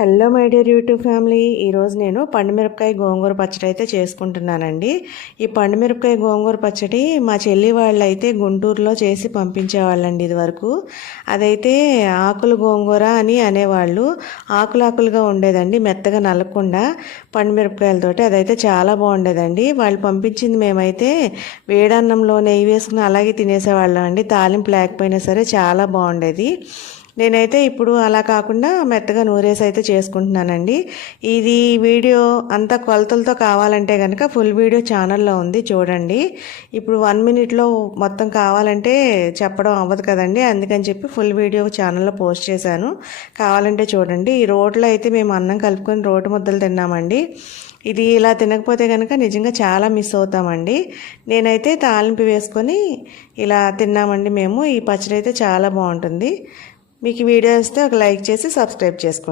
Hello my dear YouTube family, ఈరోజు నేను పండుమిరపకాయ గోంగూర పచ్చడి అయితే చేసుకుంటున్నానండి. ఈ పండుమిరపకాయ గోంగూర పచ్చడి మా చెల్లి వాళ్ళు అయితే గుంటూరులో చేసి పంపించేవాళ్ళండి. ఇది వరకు అదైతే ఆకులు గోంగూర అని అనేవాళ్ళు. ఆకులుగా ఉండేదండి, మెత్తగా నలగకుండా పండుమిరపకాయలతోటి. అదైతే చాలా బాగుండేదండి. వాళ్ళు పంపించింది మేమైతే వేడన్నంలో నెయ్యి వేసుకుని అలాగే తినేసేవాళ్ళం అండి. తాలింపు లేకపోయినా సరే చాలా బాగుండేది. నేనైతే ఇప్పుడు అలా కాకుండా మెత్తగా నూరేసి అయితే చేసుకుంటున్నానండి. ఇది వీడియో అంతా కొలతలతో కావాలంటే కనుక ఫుల్ వీడియో ఛానల్లో ఉంది, చూడండి. ఇప్పుడు 1 మినిట్లో మొత్తం కావాలంటే చెప్పడం అవ్వదు కదండి, అందుకని చెప్పి ఫుల్ వీడియో ఛానల్లో పోస్ట్ చేశాను. కావాలంటే చూడండి. ఈ రోట్లో అయితే మేము అన్నం కలుపుకొని రోటి ముద్దలు తిన్నామండి. ఇది ఇలా తినకపోతే కనుక నిజంగా చాలా మిస్ అవుతామండి. నేనైతే తాలింపు వేసుకొని ఇలా తిన్నామండి మేము. ఈ పచ్చడి అయితే చాలా బాగుంటుంది. మీకు వీడియో వస్తే ఒక లైక్ చేసి సబ్స్క్రైబ్ చేసుకోండి.